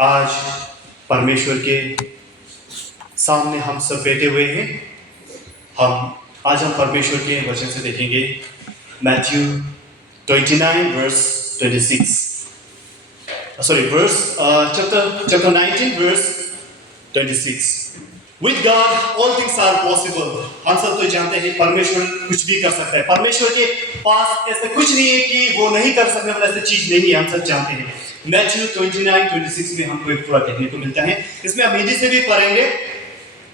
आज परमेश्वर के सामने हम सब बैठे हुए हैं। आज हम परमेश्वर के वचन से देखेंगे Matthew 29 verse 26 chapter 19 verse 26। With God all things are possible। हम सब तो जानते हैं परमेश्वर कुछ भी कर सकता है। परमेश्वर के पास ऐसा कुछ नहीं है कि वो नहीं कर सकने वाला ऐसी चीज नहीं है, हम सब जानते हैं। मैथ्यू 29:26 में हमको एक पूरा देखने को मिलता है। इसमें हम हिंदी से भी पढ़ेंगे।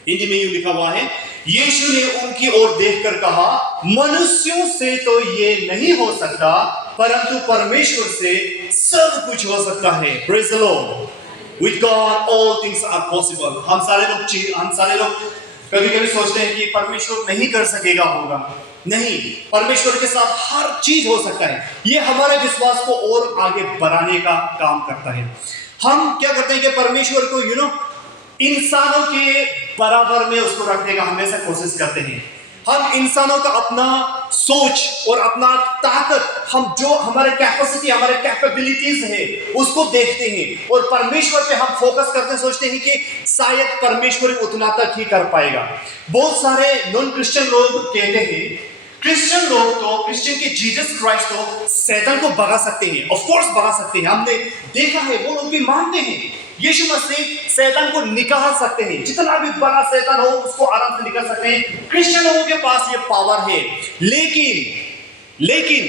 हिंदी में यूं लिखा हुआ है, यीशु ने उनकी ओर देखकर कहा, मनुष्यों से तो ये नहीं हो सकता, परंतु परमेश्वर से सब कुछ हो सकता है। Praise the Lord। With God all things are possible। हम सारे लोग कभी-कभी सोचते हैं कि परमेश्वर नहीं कर सकेगा होगा। नहीं, परमेश्वर के साथ हर चीज हो सकता है। ये हमारे विश्वास को और आगे बढ़ाने का काम करता है। हम क्या करते हैं कि परमेश्वर को इंसानों के बराबर में उसको रखने का हमेशा कोशिश करते हैं। हम इंसानों का अपना सोच और अपना ताकत, हम जो हमारे कैपेसिटी, हमारे कैपेबिलिटीज है उसको देखते हैं और परमेश्वर पे हम फोकस करते सोचते हैं कि शायद परमेश्वर उतना तक ही कर पाएगा। बहुत सारे नॉन क्रिश्चियन लोग कहते हैं, क्रिश्चियन के जीसस क्राइस्ट तो शैतान को भगा सकते हैं। ऑफ कोर्स भगा सकते हैं, हमने देखा है, वो लोग भी मानते हैं यीशु मसीह शैतान को निकाल सकते हैं। जितना भी बड़ा शैतान हो उसको आराम से निकाल सकते हैं। क्रिश्चियन लोगों के पास ये पावर है, लेकिन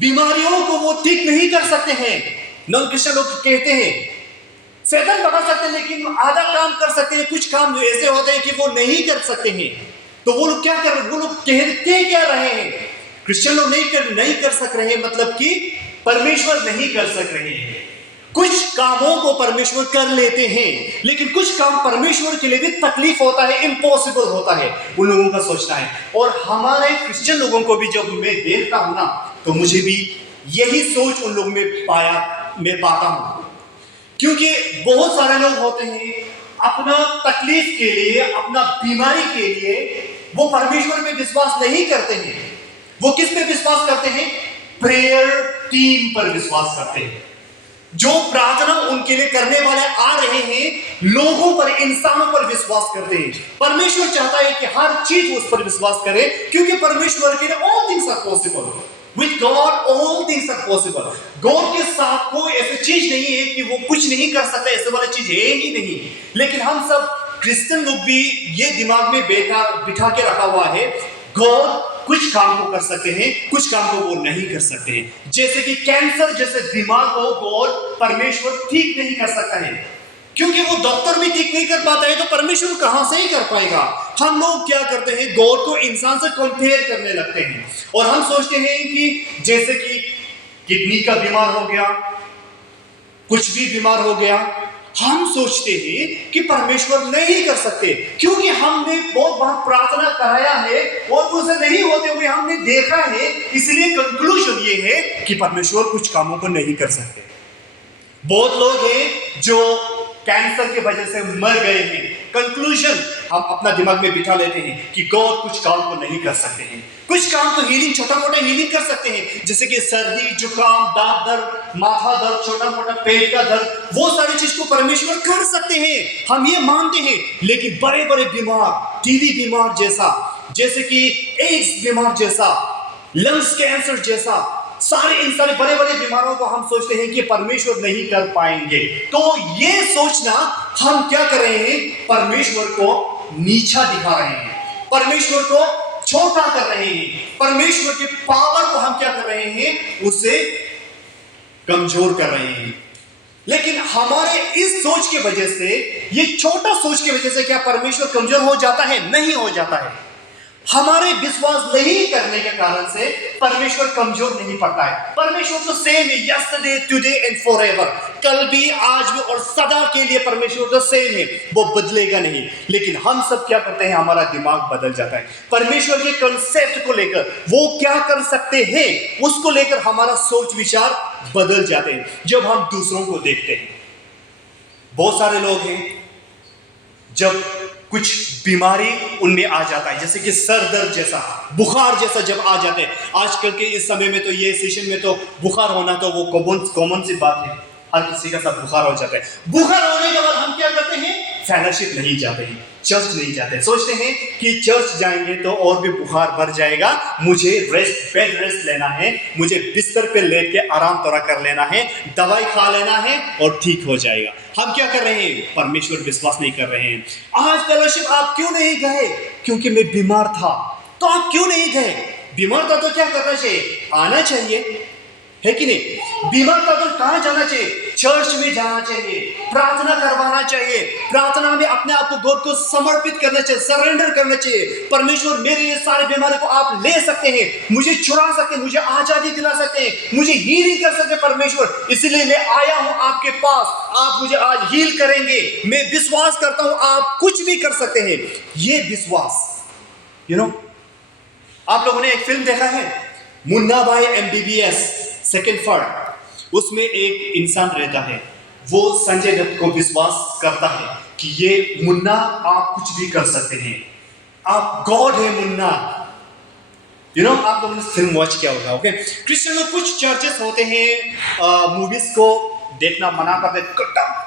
बीमारियों को वो ठीक नहीं कर सकते हैं। नॉन क्रिश्चियन लोग कहते हैं शैतान भगा सकते हैं, लेकिन आधा काम कर सकते हैं। कुछ काम जो ऐसे होते हैं कि वो नहीं कर सकते हैं। तो वो लोग क्या कर रहे हैं? वो लोग कहते क्या रहे हैं? क्रिश्चियन लोग नहीं कर सक रहे हैं, मतलब कि परमेश्वर नहीं कर सक रहे हैं। कुछ कामों को परमेश्वर कर लेते हैं, लेकिन कुछ काम परमेश्वर के लिए भी तकलीफ होता है, इम्पॉसिबल होता है उन लोगों का सोचना है। और हमारे क्रिश्चियन लोगों को भी जब मैं देखता हूं ना, तो मुझे भी यही सोच उन लोगों में पाता हूं। क्योंकि बहुत सारे लोग होते हैं अपना तकलीफ के लिए, अपना बीमारी के लिए वो परमेश्वर में विश्वास नहीं करते हैं। वो किस पे विश्वास करते हैं? प्रेयर टीम पर विश्वास करते हैं। जो प्रार्थना उनके लिए करने वाले आ रहे हैं, लोगों पर, इंसानों पर विश्वास करते हैं। परमेश्वर चाहता है कि हर चीज उस पर विश्वास करे, क्योंकि परमेश्वर के लिए all things are possible. With God all things are possible. God के साथ कोई ऐसी चीज नहीं है कि वो कुछ नहीं कर सकता, ऐसे वाली चीज है ही नहीं। लेकिन हम सब क्रिश्चियन लोग भी ये दिमाग में बिठा के रखा हुआ है, गॉड कुछ काम को कर सकते हैं, कुछ काम को वो नहीं कर सकते हैं। जैसे कि कैंसर जैसे बीमार को गॉड, परमेश्वर ठीक नहीं कर सकता है, क्योंकि वो डॉक्टर भी ठीक नहीं कर पाता है, तो परमेश्वर कहां से ही कर पाएगा। हम लोग क्या करते हैं? गॉड को इंसान से कंपेयर करने लगते हैं और हम सोचते हैं कि जैसे कि किडनी का बीमार हो गया, कुछ भी बीमार हो गया, हम सोचते हैं कि परमेश्वर नहीं कर सकते, क्योंकि हमने बहुत बार प्रार्थना कराया है और उसे नहीं होते हुए हमने देखा है। इसलिए कंक्लूजन ये है कि परमेश्वर कुछ कामों को नहीं कर सकते। बहुत लोग हैं जो कैंसर की वजह से मर गए हैं। कंक्लूजन हम अपना दिमाग में बिठा लेते हैं कि गॉड कुछ काम को नहीं कर सकते हैं। कुछ काम तो हीलिंग, छोटा मोटा हीलिंग कर सकते हैं, जैसे कि सर्दी, जुकाम, दांत दर्द, माथा दर्द, छोटा मोटा पेट का दर्द, वो सारी चीज को परमेश्वर कर सकते हैं, हम ये मानते हैं। लेकिन बड़े बड़े बीमार, टीबी बीमार जैसा, जैसे कि एड्स बीमार जैसा, लंग्स कैंसर जैसा, सारे इन सारे बड़े बड़े बीमारों को हम सोचते हैं कि परमेश्वर नहीं कर पाएंगे। तो ये सोचना हम क्या कर रहे हैं? परमेश्वर को नीचा दिखा रहे हैं, परमेश्वर को छोटा कर रहे हैं, परमेश्वर के पावर को हम क्या कर रहे हैं? उसे कमजोर कर रहे हैं। लेकिन हमारे इस सोच की वजह से, ये छोटा सोच की वजह से क्या परमेश्वर कमजोर हो जाता है? नहीं हो जाता है। हमारे विश्वास नहीं करने के कारण से परमेश्वर कमजोर नहीं पड़ता है। परमेश्वर तो सेम है, यस्टरडे, टुडे एंड फॉरएवर। कल भी, आज भी और सदा के लिए परमेश्वर तो सेम है, वो बदलेगा नहीं। लेकिन हम सब क्या करते हैं? हमारा दिमाग बदल जाता है। परमेश्वर के कंसेप्ट को लेकर, वो क्या कर सकते हैं उसको लेकर हमारा सोच विचार बदल जाते हैं जब हम दूसरों को देखते हैं। बहुत सारे लोग हैं जब कुछ बीमारी उनमें आ जाता है, जैसे कि सर दर्द जैसा, बुखार जैसा जब आ जाते हैं। आजकल के इस समय में तो ये सेशन में तो बुखार होना तो वो कॉमन सी बात है। हर किसी का सब बुखार हो जाता है। बुखार होने के बाद हम क्या करते हैं? फेलोशिप नहीं जाते हैं, चर्च नहीं जाते, सोचते हैं कि चर्च जाएंगे तो और भी बुखार बढ़ जाएगा, मुझे रेस्ट, बेड रेस्ट लेना है, मुझे बिस्तर पे लेट के आराम थोड़ा कर लेना है, दवाई खा लेना है और ठीक हो जाएगा। हम क्या कर रहे हैं? परमेश्वर विश्वास नहीं कर रहे हैं। आज फेलोशिप आप क्यों नहीं गए? क्योंकि मैं बीमार था। तो आप क्यों नहीं गए? बीमार था तो क्या करना चाहिए? आना चाहिए, है कि नहीं? बीमार था तो कहां जाना चाहिए? चर्च में जाना चाहिए, प्रार्थना करवाना चाहिए, प्रार्थना में अपने आप को गॉड को समर्पित करना चाहिए, सरेंडर करना चाहिए। परमेश्वर मेरे ये सारे बीमारी को आप ले सकते हैं, मुझे छुड़ा सकते हैं, मुझे आजादी दिला सकते हैं, मुझे हीलिंग कर सकते हैं परमेश्वर, इसलिए मैं आया हूं आपके पास, आप मुझे आज हील करेंगे। मैं विश्वास करता हूं आप कुछ भी कर सकते हैं। ये विश्वास, आप लोगों ने एक फिल्म देखा है मुन्ना भाई MBBS सेकंड पार्ट, उसमें एक इंसान रहता है, वो संजय दत्त को विश्वास करता है कि ये मुन्ना आप कुछ भी कर सकते हैं, आप गॉड है मुन्ना। आप लोगों ने फिल्म वॉच किया होगा। ओके, क्रिश्चियन में कुछ चर्चेस होते हैं मूवीज को देखना मना करते,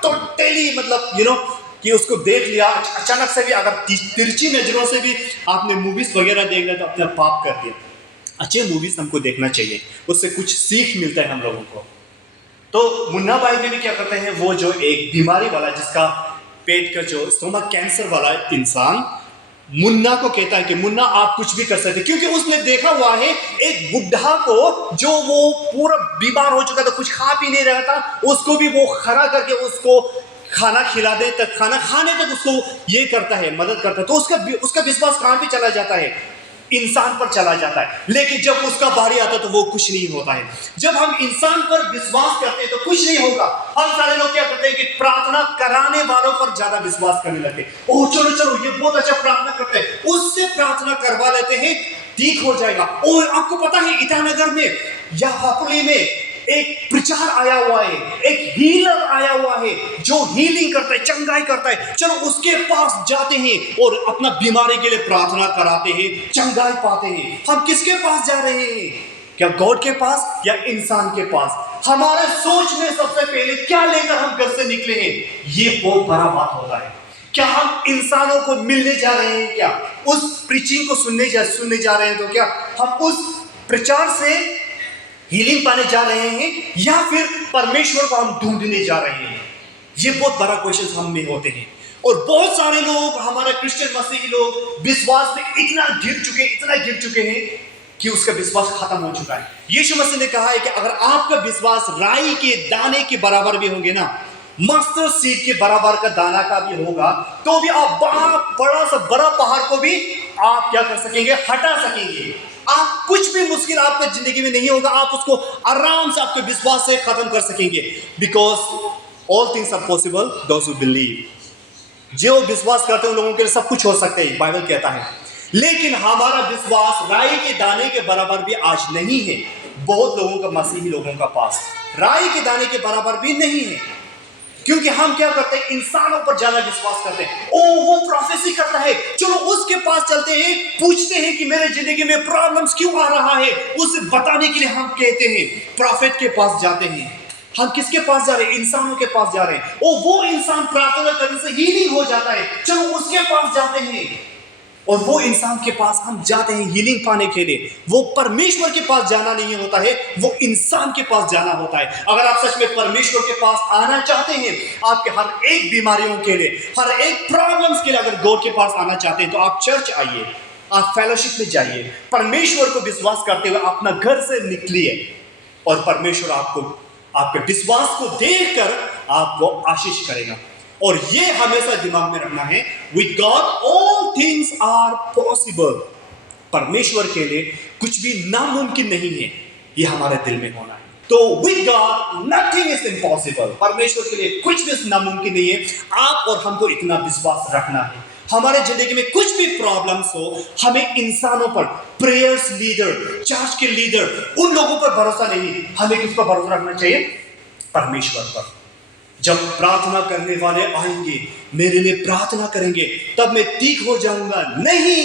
टोटली मतलब कि उसको देख लिया अचानक से भी, अगर तिरछी नजरों से भी आपने मूवीज वगैरह देख लिया तो अपने पाप कर दिया। अच्छे मूवीज हमको देखना चाहिए, उससे कुछ सीख मिलता है हम लोगों को। तो मुन्ना भाई में भी क्या करते हैं, वो जो एक बीमारी वाला, जिसका पेट का जो स्टोमक कैंसर वाला इंसान मुन्ना को कहता है कि मुन्ना आप कुछ भी कर सकते, क्योंकि उसने देखा हुआ है एक बुढ़ा को जो वो पूरा बीमार हो चुका था, कुछ खा पी नहीं रहा था, उसको भी वो खड़ा करके उसको खाना खिला दे तक, खाना खाने तक उसको ये करता है, मदद करता है। तो उसका विश्वास कहां पे चला जाता है? इंसान पर चला जाता है। लेकिन जब उसका बारी आता है तो वो कुछ नहीं होता है। जब हम इंसान पर विश्वास करते हैं तो कुछ नहीं होगा। हम सारे लोग क्या करते हैं कि प्रार्थना कराने वालों पर ज्यादा विश्वास करने लगते हैं। ओह चलो चलो ये बहुत अच्छा प्रार्थना करते हैं, उससे प्रार्थना करवा लेते हैं, ठीक हो जाएगा। और आपको पता है ईटानगर में या हापुली में एक प्रचार आया हुआ है, एक हीलर आया हुआ है जो हीलिंग करता है, चंगाई करता है। चलो उसके पास जाते हैं और अपना बीमारी के लिए प्रार्थना कराते हैं, चंगाई पाते हैं। हम किसके पास जा रहे हैं? क्या गॉड के पास या इंसान के पास? हमारे सोच में सबसे पहले क्या लेकर हम घर से निकले हैं, ये बहुत बड़ा बात होता है। क्या हम इंसानों को मिलने जा रहे हैं? क्या उस प्रीचिंग को सुनने जा रहे हैं? तो क्या हम उस प्रचार से हीलिंग पाने जा रहे हैं या फिर परमेश्वर को हम ढूंढने जा रहे हैं? ये बहुत बड़ा क्वेश्चन हम में होते हैं। और बहुत सारे लोग, हमारे क्रिश्चियन मसीही लोग विश्वास में इतना गिर चुके हैं कि उसका विश्वास खत्म हो चुका है। यीशु मसीह ने कहा है कि अगर आपका विश्वास राई के दाने के बराबर भी होंगे ना, मस्टर्ड सीड के बराबर का दाना का भी होगा, तो भी आप बड़ा पहाड़ को भी आप क्या कर सकेंगे? हटा सकेंगे। आप कुछ भी मुश्किल आपके जिंदगी में नहीं होगा, आप उसको आराम से आपके विश्वास से खत्म कर सकेंगे। Because all things are possible those who believe. जो विश्वास करते हैं उन लोगों के लिए सब कुछ हो सकता है, बाइबल कहता है। लेकिन हमारा विश्वास राई के दाने के बराबर भी आज नहीं है। बहुत लोगों का, मसीही लोगों का पास राई के दाने के बराबर भी नहीं है, क्योंकि हम क्या करते हैं? इंसानों पर ज्यादा विश्वास करते हैं। ओ वो प्रोफेसी करता है, चलो उसके पास चलते हैं, पूछते हैं कि मेरे जिंदगी में प्रॉब्लम्स क्यों आ रहा है, उसे बताने के लिए हम कहते हैं प्रॉफिट के पास जाते हैं। हम किसके पास जा रहे हैं? इंसानों के पास जा रहे हैं। ओ वो इंसान प्रार्थना करने से हीलिंग हो जाता है, चलो उसके पास जाते हैं। और वो इंसान के पास हम जाते हैं हीलिंग पाने के लिए। वो परमेश्वर के पास जाना नहीं होता है, वो इंसान के पास जाना होता है। अगर आप सच में परमेश्वर के पास आना चाहते हैं, आपके हर एक बीमारियों के लिए, हर एक प्रॉब्लम्स के लिए अगर गॉड के पास आना चाहते हैं, तो आप चर्च आइए, आप फेलोशिप में जाइए, परमेश्वर को विश्वास करते हुए अपना घर से निकलिए, और परमेश्वर आपको आपके विश्वास को देखकर आपको आशीष करेगा। और ये हमेशा दिमाग में रखना है, with God all things are possible. परमेश्वर के लिए कुछ भी नामुमकिन नहीं है, ये हमारे दिल में होना है। तो with God nothing is impossible. परमेश्वर के लिए कुछ भी नामुमकिन नहीं है। आप और हमको इतना विश्वास रखना है। हमारे जिंदगी में कुछ भी प्रॉब्लम्स हो, हमें इंसानों पर, प्रेयर्स लीडर, चर्च के लीडर, उन लोगों पर भरोसा नहीं, हमें किस पर भरोसा रखना चाहिए? परमेश्वर पर। जब प्रार्थना करने वाले आएंगे, मेरे लिए प्रार्थना करेंगे, तब मैं ठीक हो जाऊंगा, नहीं,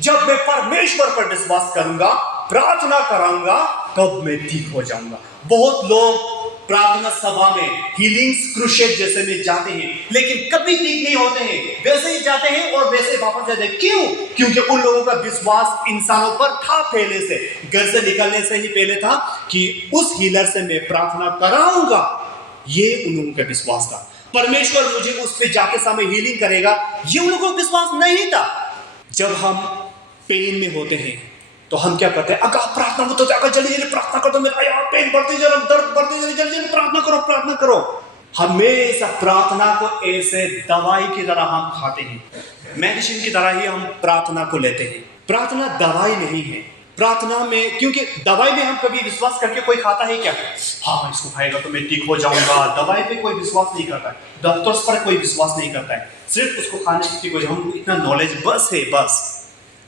जब मैं परमेश्वर पर विश्वास करूंगा, प्रार्थना कराऊंगा, तब मैं ठीक हो जाऊंगा। बहुत लोग प्रार्थना सभा में हीलिंग्स क्रूसेड जैसे में जाते हैं, लेकिन कभी ठीक नहीं होते हैं, वैसे ही जाते हैं और वैसे वापस जाते हैं। क्यों? क्योंकि उन लोगों का विश्वास इंसानों पर था पहले से, घर से निकलने से ही पहले था कि उस हीलर से मैं प्रार्थना कराऊंगा। ये उन लोगों का विश्वास था। परमेश्वर मुझे उस पे जाके समय हीलिंग करेगा, ये उन लोगों को विश्वास नहीं था। जब हम पेन में होते हैं तो हम क्या करते हैं? अगर आप प्रार्थना मत होते, अगर जल्दी जल्दी प्रार्थना कर दो, मेरा यार पेन बढ़ते जा रहा, दर्द बढ़ते जा रहा, जल्दी जल्दी प्रार्थना करो। हमेशा प्रार्थना को ऐसे दवाई की तरह हम खाते हैं, मेडिसिन की तरह ही हम प्रार्थना को लेते हैं। प्रार्थना दवाई नहीं है। प्रार्थना में, क्योंकि दवाई में हम कभी विश्वास करके कोई खाता है क्या? हाँ, इसको खाएगा तो मैं ठीक हो जाऊंगा। दवाई पे कोई विश्वास नहीं करता है, डॉक्टर्स पर कोई विश्वास नहीं करता है, सिर्फ उसको खाने की कोई, हमको इतना नॉलेज बस है बस।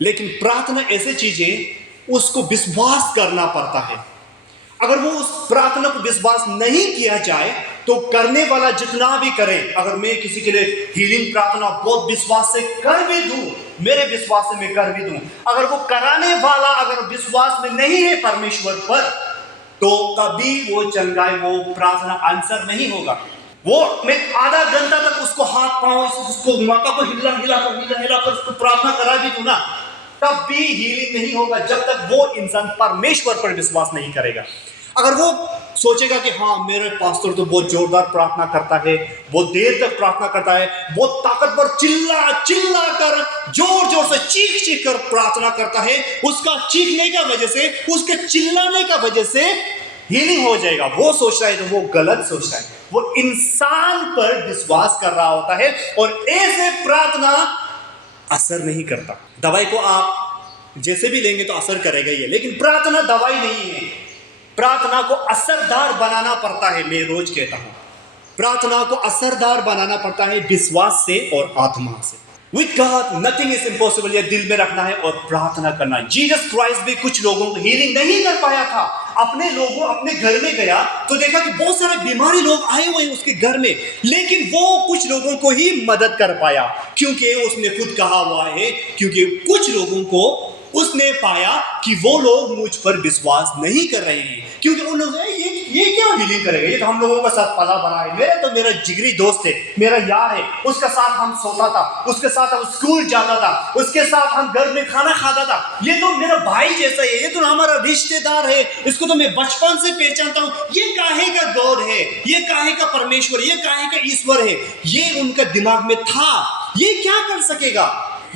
लेकिन प्रार्थना ऐसी चीज है, उसको विश्वास करना पड़ता है। अगर वो उस प्रार्थना को विश्वास नहीं किया जाए तो करने वाला जितना भी करे, अगर मैं किसी के लिए हीलिंग प्रार्थना बहुत विश्वास से कर भी दूं, मेरे विश्वास से मैं कर भी दूं, अगर वो कराने वाला अगर विश्वास में नहीं है परमेश्वर पर, तो कभी वो चंगाई, वो प्रार्थना आंसर नहीं होगा। वो मैं आधा घंटा तक उसको हाथ पांव, उसको माता को हिला कर उसको प्रार्थना करा भी दूं ना, तब भी हीलिंग नहीं होगा जब तक वो इंसान परमेश्वर पर विश्वास नहीं करेगा। अगर वो सोचेगा कि हाँ, मेरे पास्टर तो बहुत जोरदार प्रार्थना करता है, बहुत देर तक प्रार्थना करता है, बहुत ताकतवर चिल्ला कर जोर से चीख कर प्रार्थना करता है, उसका चीखने का वजह से, उसके चिल्लाने का वजह से हीलिंग हो जाएगा, वो सोच रहा है तो वो गलत सोच रहा है। वो इंसान पर विश्वास कर रहा होता है और ऐसे प्रार्थना असर नहीं करता। दवाई को आप जैसे भी लेंगे तो असर करेगा ही है, लेकिन प्रार्थना दवाई नहीं है। प्रार्थना को असरदार बनाना पड़ता है। मैं रोज कहता हूं, प्रार्थना को असरदार बनाना पड़ता है विश्वास से और आत्मा से। With God nothing is impossible, ये दिल में रखना है और प्रार्थना करना है। जीसस क्राइस्ट भी कुछ लोगों को हीलिंग नहीं कर पाया था। अपने घर में गया तो देखा कि बहुत सारे बीमारी लोग आए हुए हैं उसके घर में, लेकिन वो कुछ लोगों को ही मदद कर पाया, क्योंकि उसने खुद कहा हुआ है, क्योंकि कुछ लोगों को उसने पाया कि वो लोग मुझ पर विश्वास नहीं कर रहे हैं, क्योंकि उन लोगों ने ये क्या हीलिंग करेगा, ये तो हम लोगों का साथ पला बना है, मेरा जिगरी दोस्त है, मेरा यार है, उसके साथ हम सोता था, उसके साथ हम स्कूल जाता था, उसके साथ हम घर में खाना खाता था, ये तो मेरा भाई जैसा है, ये तो हमारा रिश्तेदार है, इसको तो मैं बचपन से पहचानता हूँ, ये काहे का गॉड है, ये काहे का परमेश्वर, ये काहे का ईश्वर है। ये उनका दिमाग में था, ये क्या कर सकेगा,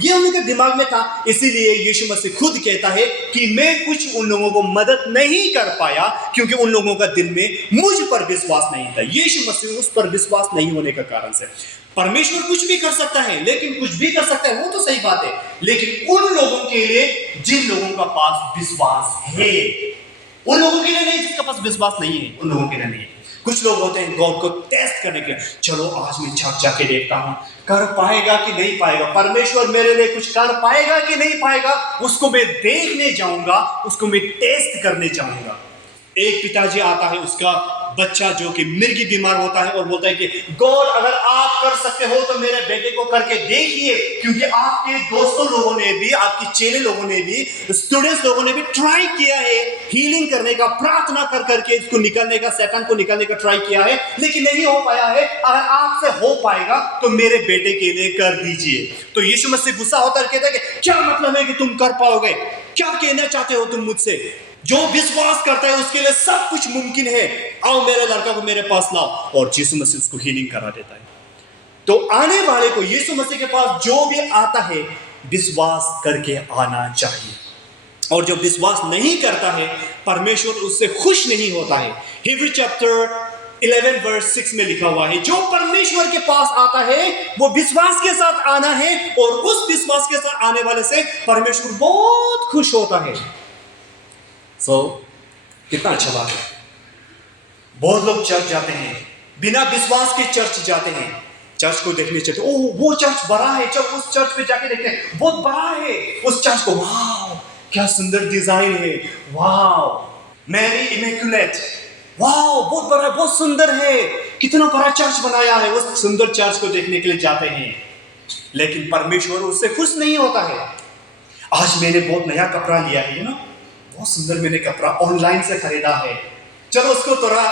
ये उनके दिमाग में था। इसीलिए यीशु मसीह खुद कहता है कि मैं कुछ उन लोगों को मदद नहीं कर पाया, क्योंकि उन लोगों का दिल में मुझ पर विश्वास नहीं था। यीशु मसीह उस पर विश्वास नहीं होने के कारण से, परमेश्वर कुछ भी कर सकता है, लेकिन कुछ भी कर सकता है, वो तो सही बात है, लेकिन उन लोगों के लिए जिन लोगों का पास विश्वास है, उन लोगों के लिए नहीं जिसका पास विश्वास नहीं है, उन लोगों के लिए नहीं है। कुछ लोग होते हैं गॉड को टेस्ट करने के लिए, चलो आज मैं छक जाके देखता हूं, कर पाएगा कि नहीं पाएगा, परमेश्वर मेरे लिए कुछ कर पाएगा कि नहीं पाएगा, उसको मैं देखने जाऊंगा, उसको मैं टेस्ट करने जाऊंगा। एक पिताजी आता है, उसका बच्चा जो कि मिर्गी बीमार होता है और बोलता है कि गॉड अगर आप कर सकते हो तो मेरे बेटे को करके देखिए, क्योंकि आपके दोस्तों लोगों ने भी, आपके चेले लोगों ने भी, स्टूडेंट्स लोगों ने भी ट्राई किया है हीलिंग करने का, प्रार्थना कर करके इसको निकलने का, शैतान को निकलने का ट्राई किया है, लेकिन नहीं हो पाया है। अगर आपसे हो पाएगा तो मेरे बेटे के लिए कर दीजिए। तो यीशु मसीह गुस्सा होता है, कहता है कि क्या मतलब है कि तुम कर पाओगे, क्या कहना चाहते हो तुम मुझसे, जो विश्वास करता है उसके लिए सब कुछ मुमकिन है, आओ मेरे लड़का को मेरे पास लाओ। और यीशु मसीह उसको हीलिंग करा देता है। तो आने वाले को यीशु मसीह के पास जो भी आता है विश्वास करके आना चाहिए, और जो विश्वास नहीं करता है परमेश्वर उससे खुश नहीं होता है। हिब्रू चैप्टर 11 वर्स 6 में लिखा हुआ है, जो परमेश्वर के पास आता है वो विश्वास के साथ आना है, और उस विश्वास के साथ आने वाले से परमेश्वर बहुत खुश होता है। कितना अच्छा बात है। बहुत लोग चर्च जाते हैं, बिना विश्वास के चर्च जाते हैं, चर्च को देखने चलते, ओह वो चर्च बड़ा है, चल उस चर्च पे जाके देखते हैं, बहुत बड़ा है उस चर्च को, वाह क्या सुंदर डिजाइन है, वाह मैरी इमैक्युलेट, वाह बहुत बड़ा, बहुत सुंदर है, कितना बड़ा चर्च बनाया है, उस सुंदर चर्च को देखने के लिए जाते हैं, लेकिन परमेश्वर उससे खुश नहीं होता है। आज मैंने बहुत नया कपड़ा लिया है ना, बहुत सुंदर मैंने कपड़ा ऑनलाइन से खरीदा है, चलो उसको थोड़ा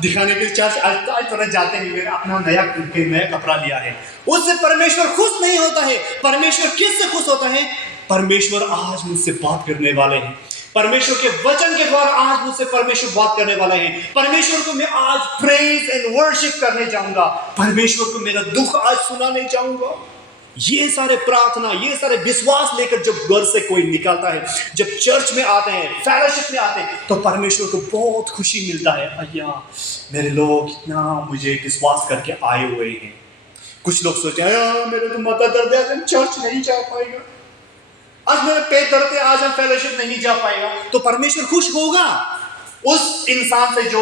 दिखाने के चर्च आज थोड़ा जाते हैं, मैंने अपना नया कपड़ा लिया है, उससे परमेश्वर खुश नहीं होता है। परमेश्वर किससे खुश होता है? परमेश्वर आज मुझसे बात करने वाले हैं, परमेश्वर के वचन के द्वारा आज मुझसे परमेश्वर बात करने वाला है। परमेश्वर को मैं आज प्रेज एंड वर्शिप करने जाऊंगा, परमेश्वर को मेरा दुख आज सुनाने जाऊंगा। ये सारे प्रार्थना, ये सारे विश्वास लेकर जब घर से कोई निकलता है, जब चर्च में आते हैं, फेलोशिप में आते हैं, तो परमेश्वर को बहुत खुशी मिलता है। अय्या, मेरे लोग इतना मुझे विश्वास करके आए हुए हैं। कुछ लोग सोचते हैं मेरे तो माथा दर्द है, हम चर्च नहीं जा पाएगा, आज मेरे पेट दर्द है, आज हम फेलोशिप नहीं जा पाएगा। तो परमेश्वर खुश होगा उस इंसान से जो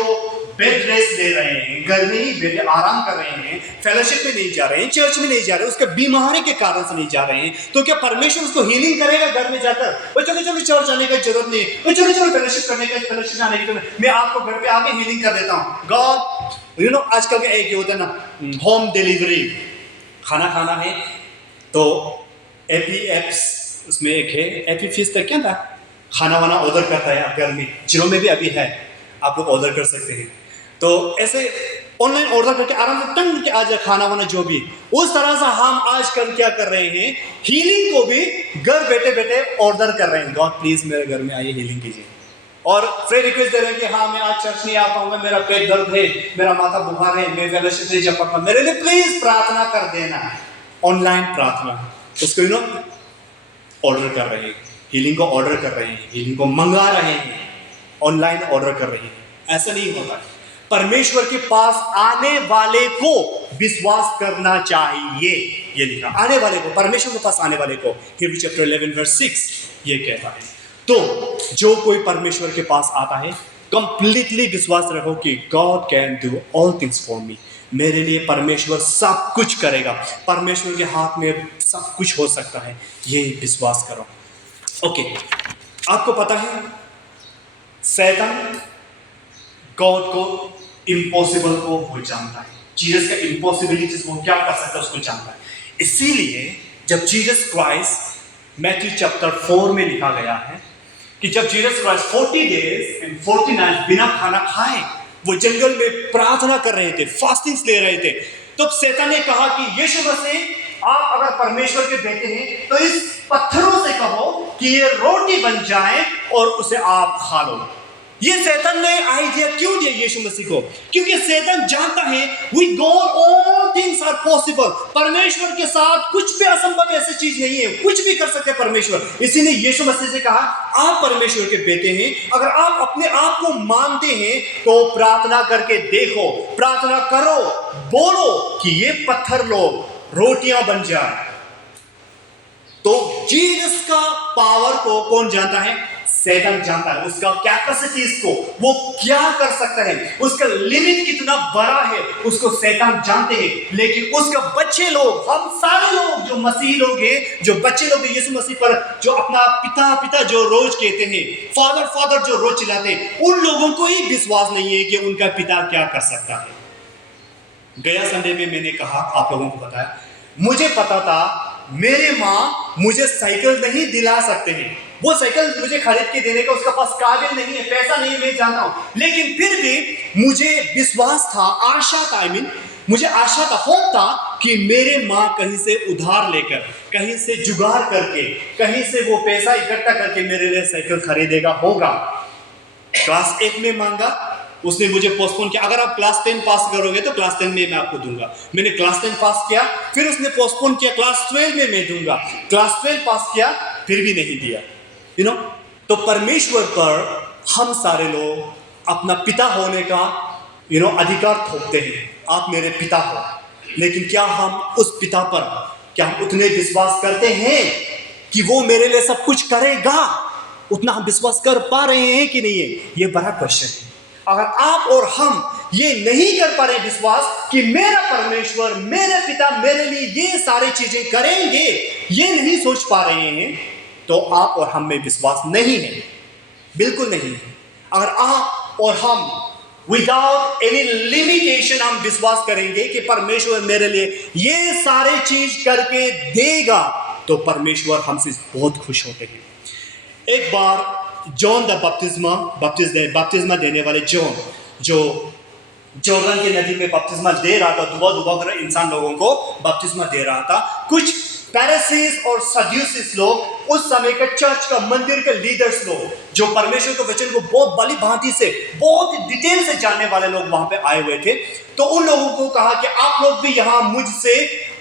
बेड रेस्ट ले रहे हैं, घर में ही बैठे आराम कर रहे हैं, फेलोशिप में नहीं जा रहे हैं, चर्च में नहीं जा रहे हैं, उसके बीमारी के कारण से नहीं जा रहे हैं। तो क्या परमेश्वर उसको हीलिंग करेगा घर में जाकर? वो चलो चलो चर्च आने की जरूरत नहीं, वो चलो चलो फेलोशिप करने का, फेलोशिप आने की जरूरत, मैं आपको घर पे आके हीलिंग कर देता हूँ। गॉड यू नो, आजकल का एक होता है ना, होम डिलीवरी, खाना खाना है तो एपीएप्स, उसमें एक है एपी फीस तक, क्या था, खाना वाना ऑर्डर करता है। आप घर में, जिलों में भी अभी है, आप लोग ऑर्डर कर सकते हैं। तो ऐसे ऑनलाइन ऑर्डर करके आराम से टंग के आ जाए खाना वाना जो भी। उस तरह से हम आजकल क्या कर रहे हैं, हीलिंग को भी घर बैठे बैठे ऑर्डर कर रहे हैं। गॉड प्लीज मेरे घर में आइए, हीलिंग कीजिए। और फिर रिक्वेस्ट दे रहे हैं कि हाँ मैं आज चर्च नहीं आ पाऊंगा, मेरा पेट दर्द है, मेरा माथा बुखार है, मैं फेलोशिप नहीं जा पाऊंगा, मेरे लिए प्लीज प्रार्थना कर देना। ऑनलाइन प्रार्थना, उसको यू नो ऑर्डर कर रहे हैं, हीलिंग को ऑर्डर कर रहे हैं, हीलिंग को मंगा रहे हैं, ऑनलाइन ऑर्डर कर रहे हैं। ऐसा नहीं होता। परमेश्वर के पास आने वाले को विश्वास करना चाहिए, ये लिखा, आने वाले को, परमेश्वर के पास आने वाले को। हिब्रू चैप्टर 11 वर्स 6 ये कहता है। तो जो कोई परमेश्वर के पास आता है, कंप्लीटली विश्वास रखो कि God can do all things for me, मेरे लिए परमेश्वर सब कुछ करेगा, परमेश्वर के हाथ में सब कुछ हो सकता है, ये विश्वास करो। ओके, आपको पता है शैतान गॉड को, इम्पॉसिबल को वो जानता है, जीसस का इम्पॉसिबिलिटीज वो क्या कर सकता है उसको जानता है। इसीलिए जब जीसस क्राइस्ट, मैथ्यू चैप्टर 4 में लिखा गया है कि जब Jesus Christ 40 days and 40 nights बिना खाना खाए वो जंगल में प्रार्थना कर रहे थे, फास्टिंग्स ले रहे थे, तो शैतान ने कहा कि यीशु मसीह आप अगर परमेश्वर के बेटे हैं तो इस पत्थरों से कहो कि ये रोटी बन जाए और उसे आप खा लो। ये शैतान ने आइडिया क्यों दिया यीशु मसीह को? क्योंकि शैतान जानता है with God all things are possible, परमेश्वर के साथ कुछ भी असंभव ऐसी चीज नहीं है, कुछ भी कर सकते हैं परमेश्वर। इसीलिए यीशु मसीह से कहा आप परमेश्वर के बेटे हैं, अगर आप अपने आप को मानते हैं तो प्रार्थना करके देखो, प्रार्थना करो, बोलो कि ये पत्थर लो रोटियां बन जाए। तो जीसस का पावर को कौन जानता है? शैतान जानता है, उसका कैपेसिटीज को, वो क्या कर सकता है, उसका लिमिट कितना बड़ा है, उसको शैतान जानते हैं। लेकिन उसका बच्चे लोग, हम सारे लोग जो मसीह लोग हैं, जो बच्चे लोग यीशु मसीह पर जो अपना पिता पिता जो रोज कहते हैं, फादर फादर जो रोज चिल्लाते हैं, उन लोगों को ही विश्वास नहीं है कि उनका पिता क्या कर सकता है। गया संडे में मैंने कहा, आप लोगों को बताया, मुझे पता था मेरे माँ मुझे साइकिल नहीं दिला सकते हैं, वो साइकिल मुझे खरीद के देने का उसका पास काबिल नहीं है, पैसा नहीं है, मैं जानता हूं, लेकिन फिर भी मुझे विश्वास था, आशा था, मुझे आशा था, होप था कि मेरे माँ कहीं से उधार लेकर, कहीं से जुगाड़ करके, कहीं से वो पैसा इकट्ठा करके मेरे लिए साइकिल खरीदेगा होगा। क्लास 8 में मांगा, उसने मुझे पोस्टपोन किया, अगर आप क्लास 10 पास करोगे तो क्लास 10 में मैं आपको दूंगा। मैंने क्लास 10 पास किया, फिर उसने पोस्टपोन किया, क्लास 12 में मैं दूंगा, क्लास 12 पास किया, फिर भी नहीं दिया। यू नो, तो परमेश्वर पर हम सारे लोग अपना पिता होने का अधिकार थोपते हैं, आप मेरे पिता हो, लेकिन क्या हम उस पिता पर, क्या हम उतने विश्वास करते हैं कि वो मेरे लिए सब कुछ करेगा? उतना हम विश्वास कर पा रहे हैं कि नहीं है, ये बड़ा क्वेश्चन है। अगर आप और हम ये नहीं कर पा रहे विश्वास कि मेरा परमेश्वर, मेरे पिता मेरे लिए ये सारी चीजें करेंगे, ये नहीं सोच पा रहे हैं, तो आप और हम में विश्वास नहीं है, बिल्कुल नहीं है। अगर आप और हम विदाउट एनी लिमिटेशन हम विश्वास करेंगे कि परमेश्वर मेरे लिए ये सारे चीज करके देगा, तो परमेश्वर हमसे बहुत खुश होते हैं। एक बार जॉन द बपतिस्मा देने वाले जॉन, जो जॉर्डन की नदी में बपतिस्मा दे रहा था, दुबा दुबा कर इंसान लोगों को बपतिस्मा दे रहा था। कुछ पैरिसीज और सदूसीस लोग, उस समय के चर्च का, मंदिर के लीडर्स लोग, जो परमेश्वर के वचन को बहुत भली भांति से, बहुत डिटेल से जानने वाले लोग वहां पे आए हुए थे। तो उन लोगों को कहा कि आप लोग भी यहां मुझसे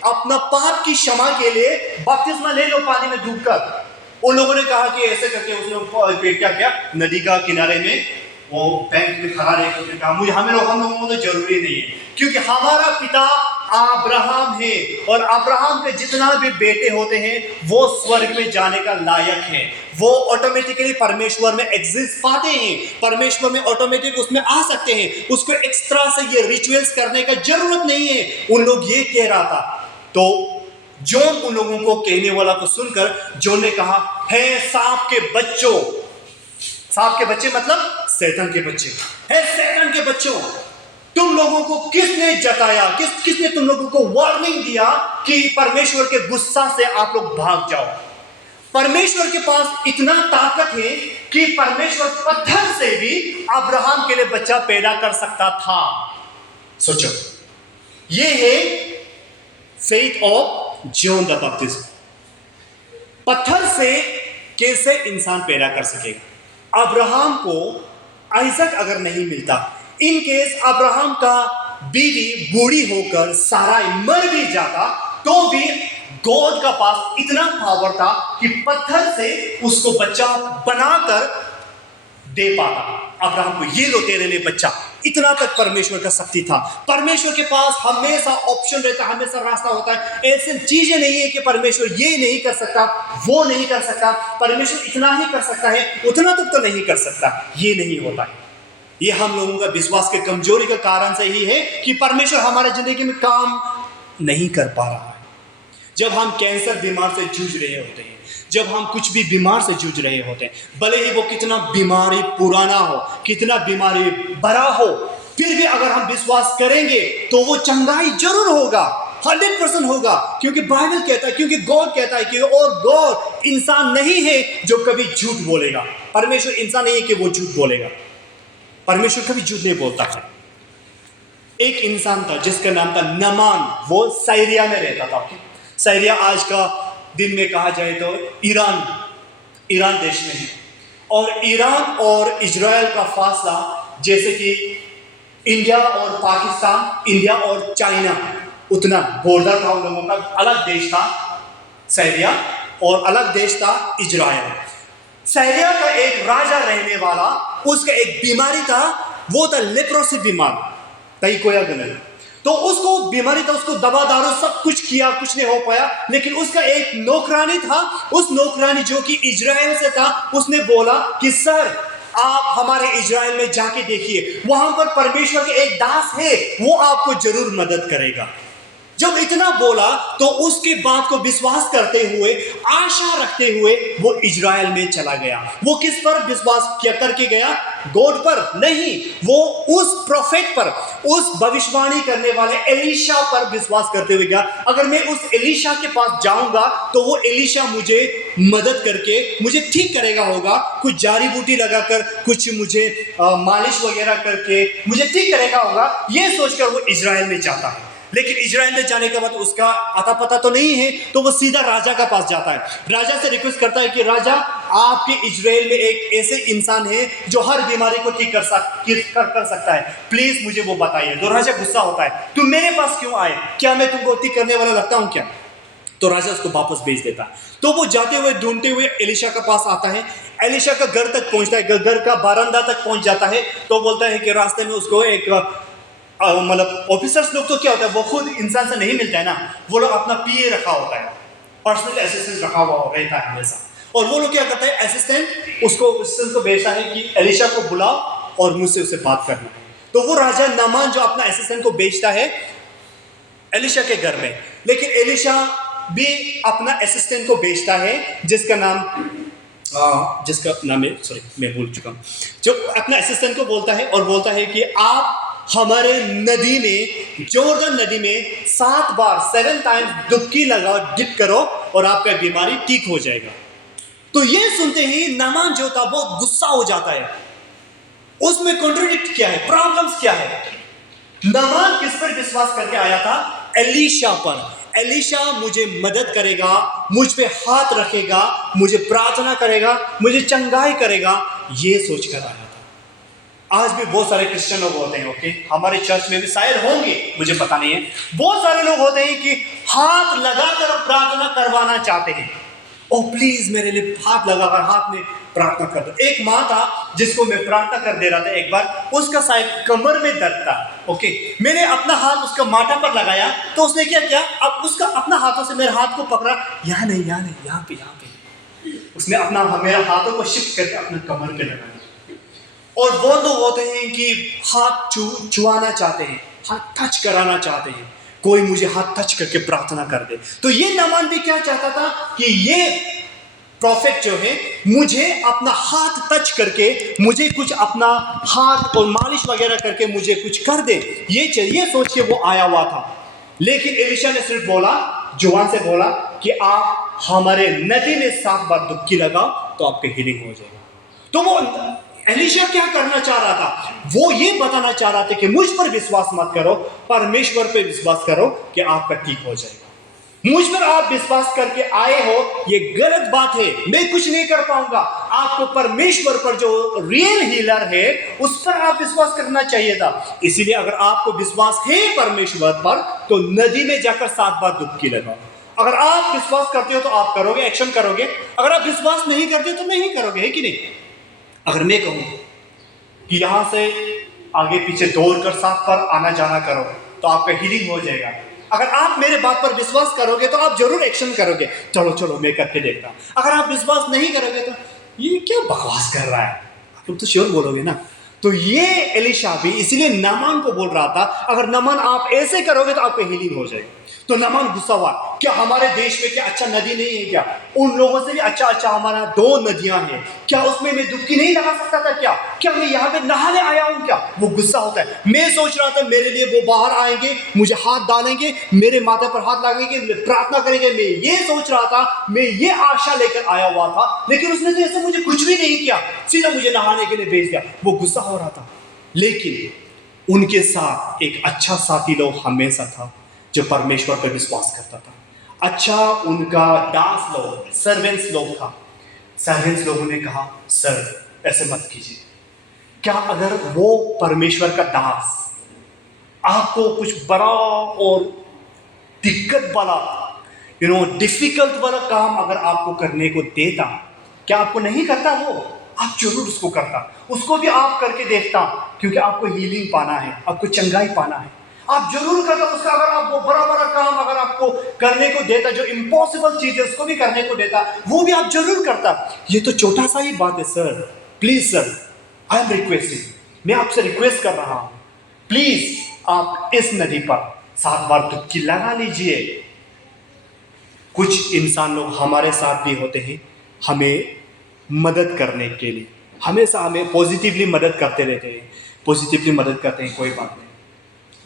अपना पाप की क्षमा के लिए बपतिस्मा ले लो पानी में डूबकर। उन लोगों ने कहा कि ऐसे करके उसने क्या किया, नदी का किनारे में वो बैंक में खड़ा रहे, उसने कहा मुझे हम लोगों को तो जरूरी नहीं है, क्योंकि हमारा पिता अब्राहम है और अब्राहम के जितना भी बेटे होते हैं वो स्वर्ग में जाने का लायक है। वो ऑटोमेटिकली परमेश्वर में एग्जिस्ट पाते हैं, परमेश्वर में ऑटोमेटिक उसमें आ सकते हैं, उसको एक्स्ट्रा से ये रिचुअल्स करने का जरूरत नहीं है। उन लोग ये कह रहा था। तो जॉन उन लोगों को कहने वाला को सुनकर जॉन ने कहा, हे सांप के बच्चों, सांप के बच्चे मतलब शैतान के बच्चे, हे शैतान के बच्चों, तुम लोगों को किसने जताया, किसने तुम लोगों को वार्निंग दिया कि परमेश्वर के गुस्सा से आप लोग भाग जाओ। परमेश्वर के पास इतना ताकत है कि परमेश्वर पत्थर से भी अब्राहम के लिए बच्चा पैदा कर सकता था। सोचो, ये है faith of John the Baptist. पत्थर से कैसे इंसान पैदा कर सकेगा? अब्राहम को आइजक अगर नहीं मिलता, इन केस अब्राहम का बीवी बूढ़ी होकर साराई मर भी जाता, तो भी गॉड का पास इतना पावर था कि पत्थर से उसको बच्चा बनाकर दे पाता अब्राहम को, ये लो तेरे लिए बच्चा। इतना तक परमेश्वर का शक्ति था। परमेश्वर के पास हमेशा ऑप्शन रहता, हमेशा रास्ता होता है। ऐसी चीजें नहीं है कि परमेश्वर ये नहीं कर सकता, वो नहीं कर सकता, परमेश्वर इतना ही कर सकता है, उतना तक तो नहीं कर सकता, ये नहीं होता है। ये हम लोगों का विश्वास के कमजोरी का कारण से ही है कि परमेश्वर हमारे जिंदगी में काम नहीं कर पा रहा है। जब हम कैंसर बीमार से जूझ रहे होते हैं, जब हम कुछ भी बीमार से जूझ रहे होते हैं, भले ही वो कितना बीमारी पुराना हो, कितना बीमारी बड़ा हो, फिर भी अगर हम विश्वास करेंगे तो वो चंगाई जरूर होगा, 100% होगा। क्योंकि बाइबल कहता है, क्योंकि गॉड कहता है कि और गॉड इंसान नहीं है जो कभी झूठ बोलेगा। परमेश्वर इंसान नहीं है कि वो झूठ बोलेगा, परमेश्वर कभी झूठ नहीं बोलता है। एक इंसान था जिसका नाम था नमान, वो सीरिया में रहता था। सीरिया आज का दिन में कहा जाए तो ईरान देश में है। और ईरान और इजराइल का फासला जैसे कि इंडिया और पाकिस्तान, इंडिया और चाइना, उतना बॉर्डर था उन लोगों का। अलग देश था सीरिया और अलग देश था इजराइल। सीरिया का एक राजा रहने वाला, उसका एक बीमारी था, वो था लेप्रोसी बीमार, तई कोया गलन। तो उसको बीमारी था, उसको दवा दारू सब कुछ किया, कुछ नहीं हो पाया। लेकिन उसका एक नौकरानी था, उस नौकरानी जो कि इजराइल से था, उसने बोला कि सर आप हमारे इजराइल में जाके देखिए, वहां पर परमेश्वर के एक दास है, वो आपको जरूर मदद करेगा। जब इतना बोला तो उसकी बात को विश्वास करते हुए, आशा रखते हुए वो इजराइल में चला गया। वो किस पर विश्वास किया करके गया? गॉड पर नहीं, वो उस प्रोफेट पर, उस भविष्यवाणी करने वाले एलीशा पर विश्वास करते हुए गया। अगर मैं उस एलीशा के पास जाऊंगा तो वो एलीशा मुझे मदद करके मुझे ठीक करेगा होगा, कुछ जारी बूटी लगाकर, कुछ मुझे मालिश वगैरह करके मुझे ठीक करेगा होगा, ये सोचकर वो इजराइल में जाता है। लेकिन इजराइल में जाने के बाद उसका आता पता तो नहीं है, तो वो सीधा राजा का पास जाता है। राजा से रिक्वेस्ट करता है कि राजा, आपके इजराइल में एक ऐसे इंसान है जो हर बीमारी को ठीक कर सकता है, प्लीज मुझे वो बताइए। तो राजा गुस्सा होता है, तुम मेरे पास क्यों आए? क्या मैं तुमको ठीक करने वाला लगता हूं क्या? तो राजा उसको वापस भेज देता है। तो वो जाते हुए ढूंढते हुए एलीशा के पास आता है, एलीशा का घर तक पहुंचता है, घर का बारंदा तक पहुंच जाता है। तो बोलता है कि रास्ते में उसको एक मतलब ऑफिसर्स लोग तो क्या होता है, वो खुद इंसान से नहीं मिलता है ना, वो लोग अपना पीए रखा होता है, पर्सनल असिस्टेंट रखा हुआ रहता है हमेशा। और वो लोग क्या करता है, असिस्टेंट उसको भेजता है कि एलीशा को बुलाओ और मुझसे उससे बात करना। तो वो राजा नामान जो अपना असिस्टेंट को भेजता है एलीशा के घर में, लेकिन एलीशा भी अपना असिस्टेंट को भेजता है जिसका नाम है, सॉरी मैं भूल चुका हूँ, जो अपना असिस्टेंट को बोलता है और बोलता है कि आप हमारे नदी में, जॉर्डन नदी में 7 टाइम्स डुबकी लगाओ, डिप करो और आपका बीमारी ठीक हो जाएगा। तो ये सुनते ही नामान जो था बहुत गुस्सा हो जाता है। उसमें कॉन्ट्रडिक्ट क्या है, प्रॉब्लम्स क्या है? नामान किस पर विश्वास करके आया था? एलीशा पर। एलीशा मुझे मदद करेगा, मुझ पे हाथ रखेगा, मुझे प्रार्थना करेगा, मुझे चंगाई करेगा, ये सोचकर आया था। आज भी बहुत सारे क्रिश्चियन लोग होते हैं, ओके, हमारे चर्च में भी शायद होंगे, मुझे पता नहीं है, बहुत सारे लोग होते हैं कि हाथ लगाकर प्रार्थना करवाना चाहते हैं। ओ प्लीज मेरे लिए हाथ लगाकर हाथ में प्रार्थना कर दो। एक माँ था जिसको मैं प्रार्थना कर दे रहा था एक बार, उसका शायद कमर में दर्द था, ओके, मैंने अपना हाथ उसका माथा पर लगाया तो उसने क्या किया, अब उसका अपना हाथों से मेरे हाथ को पकड़ा, यहाँ नहीं, यहाँ नहीं, यहाँ पे उसने अपना मेरा हाथों को शिफ्ट करके अपने कमर पे लगाया। और वो लोग होते हैं कि हाथ छुआना चाहते हैं, हाथ टच कराना चाहते हैं, कोई मुझे हाथ टच करके प्रार्थना कर दे। तो ये नामान भी क्या चाहता था कि ये प्रॉफिट जो है मुझे अपना हाथ टच करके, मुझे कुछ अपना हाथ और मालिश वगैरह करके मुझे कुछ कर दे, ये सोच के वो आया हुआ था। लेकिन एलीशा ने सिर्फ बोला, जुबान से बोला कि आप हमारे नदी में 7 बार डुबकी लगाओ तो आपके हीलिंग हो जाएगा। तो वो एलीशा क्या करना चाह रहा था? वो ये बताना चाह रहा था कि मुझ पर विश्वास मत करो, परमेश्वर पर विश्वास करो कि आपका ठीक हो जाएगा। मुझ पर आप विश्वास करके आए हो, ये गलत बात है, मैं कुछ नहीं कर पाऊंगा। आपको परमेश्वर पर जो रियल हीलर है उस पर आप विश्वास करना चाहिए था। इसीलिए अगर आपको विश्वास है परमेश्वर पर तो नदी में जाकर 7 बार डुबकी लगाओ। अगर आप विश्वास करते हो तो आप करोगे, एक्शन करोगे। अगर आप विश्वास नहीं करते तो नहीं करोगे, है कि नहीं? अगर मैं कहूं कि यहां से आगे पीछे दौड़कर 7 बार आना जाना करो तो आपका हीलिंग हो जाएगा। अगर आप मेरे बात पर विश्वास करोगे तो आप जरूर एक्शन करोगे, चलो चलो मैं करके देखता हूं। अगर आप विश्वास नहीं करोगे तो ये क्या बकवास कर रहा है, आप तो श्योर बोलोगे ना। तो ये एलीशा भी इसीलिए नामान को बोल रहा था, अगर नामान आप ऐसे करोगे तो आपको हीलिंग हो जाएगी। तो नामान गुस्सा हुआ, क्या हमारे देश में क्या अच्छा नदी नहीं है क्या? उन लोगों से भी अच्छा हमारा 2 नदियां हैं, क्या उसमें मैं डुबकी नहीं लगा सकता था क्या मैं यहाँ पे नहाने आया हूँ क्या? वो गुस्सा होता है। मैं सोच रहा था मेरे लिए वो बाहर आएंगे, मुझे हाथ डालेंगे, मेरे माथे पर हाथ लगेंगे, प्रार्थना करेंगे, मैं ये सोच रहा था, मैं ये आशा लेकर आया हुआ था। लेकिन उसने तो ऐसे मुझे कुछ भी नहीं किया, सीधा मुझे नहाने के लिए भेज दिया। वो गुस्सा हो रहा था। लेकिन उनके साथ एक अच्छा साथी लोग हमेशा था जो परमेश्वर पर विश्वास करता था। अच्छा उनका दास लोग, सर्वेंट्स लोग था। सर्वेंट्स लोगों ने कहा, सर ऐसे मत कीजिए। क्या अगर वो परमेश्वर का दास आपको कुछ बड़ा और दिक्कत वाला, डिफिकल्ट वाला काम अगर आपको करने को देता, क्या आपको नहीं करता? वो आप जरूर उसको करता, उसको भी आप करके देखता, क्योंकि आपको हीलिंग पाना है, आपको चंगाई पाना है, आप जरूर करता उसका। अगर आप वो बड़ा बड़ा काम अगर आपको करने को देता, जो इम्पॉसिबल चीज है उसको भी करने को देता, वो भी आप जरूर करता। ये तो छोटा सा ही बात है sir, please sir, I am requesting, मैं आपसे रिक्वेस्ट कर रहा हूं, प्लीज आप इस नदी पर 7 बार डुबकी लगा लीजिए। कुछ इंसान लोग हमारे साथ भी होते हैं, हमें मदद करने के लिए, हमेशा हमें पॉजिटिवली मदद करते रहते हैं, पॉजिटिवली मदद करते हैं, कोई बात नहीं,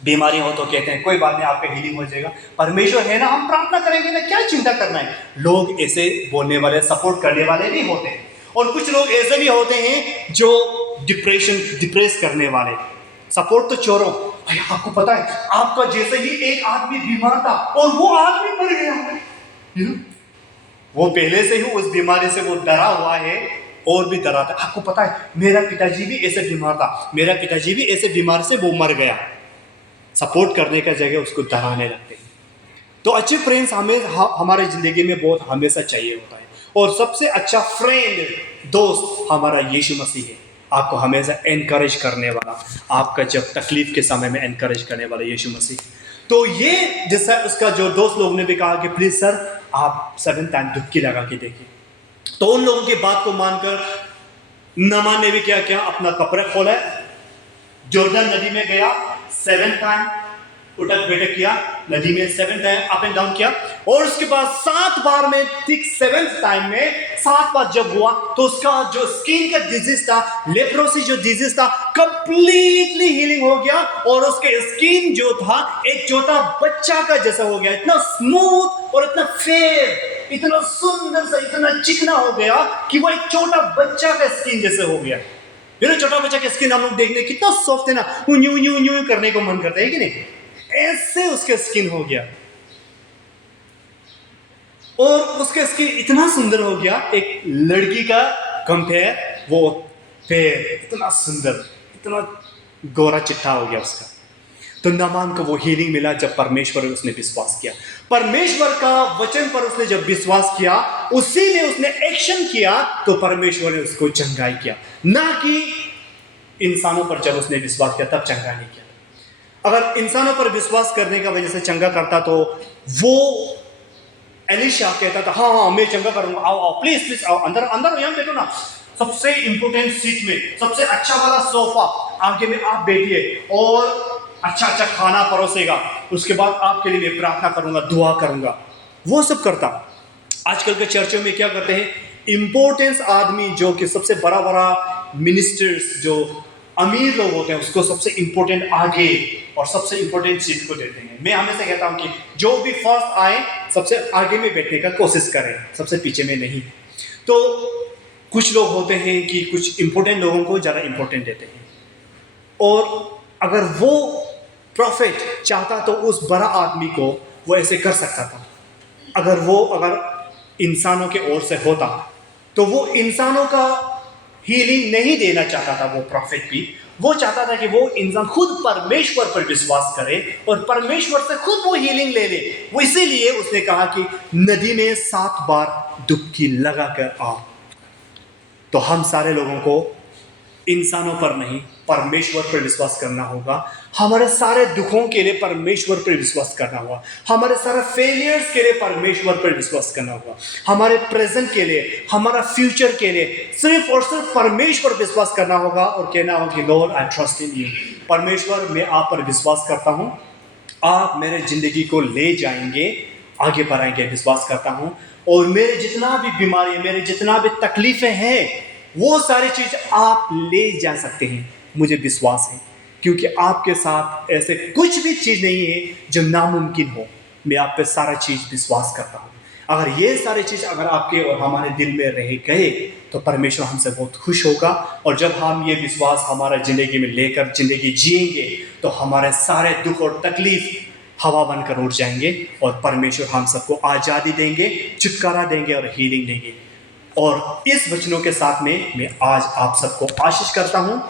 बीमारी हो तो कहते हैं कोई बात नहीं आपका हीलिंग हो जाएगा, परमेश्वर है ना, हम प्रार्थना करेंगे ना, क्या चिंता करना है। लोग ऐसे बोलने वाले, सपोर्ट करने वाले भी होते हैं। और कुछ लोग ऐसे भी होते हैं जो डिप्रेस करने वाले, सपोर्ट तो छोड़ो, भाई आपको पता है आपका जैसे ही एक आदमी बीमार था और वो आदमी मर गया, वो पहले से ही उस बीमारी से वो डरा हुआ है और भी डरा था। आपको पता है मेरा पिताजी भी ऐसे बीमार था, मेरा पिताजी भी ऐसे बीमार से वो मर गया। सपोर्ट करने का जगह उसको डराने लगते हैं। तो अच्छे फ्रेंड्स हमें हमारे जिंदगी में बहुत हमेशा चाहिए होता है। और सबसे अच्छा फ्रेंड, दोस्त हमारा यीशु मसीह है, आपको हमेशा एनकरेज करने वाला, आपका जब तकलीफ के समय में एनकरेज करने वाला यीशु मसीह। तो ये जैसा उसका जो दोस्त लोग ने भी कहा कि प्लीज सर आप 7 टाइम डुबकी लगा के देखिए। तो उन लोगों की बात को मानकर नामान ने भी क्या किया, अपना कपड़ा खोला, जॉर्डन नदी में गया, 7 टाइम उठक बैठक किया, नदी में 7 टाइम अप एंड डाउन किया। और उसके बाद 7 बार में, ठीक 7th टाइम में 7 बार जब हुआ तो उसका जो स्किन का डिजीज था, लेप्रोसी जो डिजीज था, कंप्लीटली हीलिंग हो गया। और उसके स्किन जो था एक छोटा बच्चा का जैसा हो गया, इतना स्मूथ और इतना फेयर, इतना सुंदर सा, इतना चिकना हो गया कि वो एक छोटा बच्चा का स्किन जैसे हो गया। छोटा बच्चा की स्किन हम लोग देखने कितना सॉफ्ट है ना, वो न्यू न्यू न्यू करने को मन करता है कि नहीं, ऐसे उसके स्किन हो गया। और उसके स्किन इतना सुंदर हो गया, एक लड़की का कंपेयर, वो पैर इतना सुंदर, इतना गोरा चिट्टा हो गया उसका। तो नामान को वो हीलिंग मिला जब परमेश्वर ने उसने विश्वास किया। परमेश्वर का वचन पर उसने जब विश्वास किया, उसी में उसने एक्शन किया, तो परमेश्वर ने उसको चंगाई किया, ना कि इंसानों पर जब उसने विश्वास किया तब चंगा नहीं किया। अगर इंसानों पर विश्वास करने का वजह से चंगा करता तो वो एलिशा कहता था हाँ हाँ मैं चंगा करूंगा, आओ आओ प्लीज प्लीज आओ, अंदर अंदर यहाँ बैठो ना, सबसे इंपोर्टेंट सीट में सबसे अच्छा वाला सोफा आगे में आप बैठिए और अच्छा अच्छा खाना परोसेगा, उसके बाद आपके लिए मैं प्रार्थना करूंगा, दुआ करूंगा, वो सब करता। आजकल के चर्चों में क्या करते हैं, इंपॉर्टेंस आदमी जो कि सबसे बड़ा बड़ा मिनिस्टर्स जो अमीर लोग होते हैं उसको सबसे इंपॉर्टेंट आगे और सबसे इंपॉर्टेंट सीट को देते हैं। मैं हमेशा कहता हूं कि जो भी फर्स्ट आए सबसे आगे में बैठने का कोशिश करें, सबसे पीछे में नहीं। तो कुछ लोग होते हैं कि कुछ इंपॉर्टेंट लोगों को ज़्यादा इंपॉर्टेंट देते हैं, और अगर वो प्रॉफिट चाहता तो उस बड़ा आदमी को वो ऐसे कर सकता था। अगर इंसानों के ओर से होता तो वो इंसानों का हीलिंग नहीं देना चाहता था। वो प्रॉफिट भी वो चाहता था कि वो इंसान खुद परमेश्वर पर विश्वास करे और परमेश्वर से खुद वो हीलिंग ले ले। वो इसीलिए उसने कहा कि नदी में 7 बार डुबकी लगा कर आओ। तो हम सारे लोगों को इंसानों पर नहीं परमेश्वर पर विश्वास करना होगा। हमारे सारे दुखों के लिए परमेश्वर पर विश्वास करना होगा, हमारे सारे फेलियर्स के लिए परमेश्वर पर विश्वास करना होगा, हमारे प्रेजेंट के लिए, हमारा फ्यूचर के लिए सिर्फ और सिर्फ परमेश्वर पर विश्वास करना होगा और कहना होगा कि Lord I trust in you. परमेश्वर मैं आप पर विश्वास करता हूँ, आप मेरे जिंदगी को ले जाएंगे, आगे बढ़ाएंगे, विश्वास करता हूँ। और मेरे जितना भी बीमारी है, मेरे जितना भी तकलीफें हैं, वो सारी चीज आप ले जा सकते हैं, मुझे विश्वास है, क्योंकि आपके साथ ऐसे कुछ भी चीज नहीं है जो नामुमकिन हो। मैं आप पे सारा चीज विश्वास करता हूँ। अगर ये सारी चीज अगर आपके और हमारे दिल में रह गए तो परमेश्वर हमसे बहुत खुश होगा। और जब हम ये विश्वास हमारा जिंदगी में लेकर जिंदगी जिएंगे तो हमारे सारे दुख और तकलीफ हवा बनकर उड़ जाएंगे और परमेश्वर हम सबको आज़ादी देंगे, छुटकारा देंगे और हीलिंग देंगे। और इस वचनों के साथ में मैं आज आप सबको आशीष करता हूँ।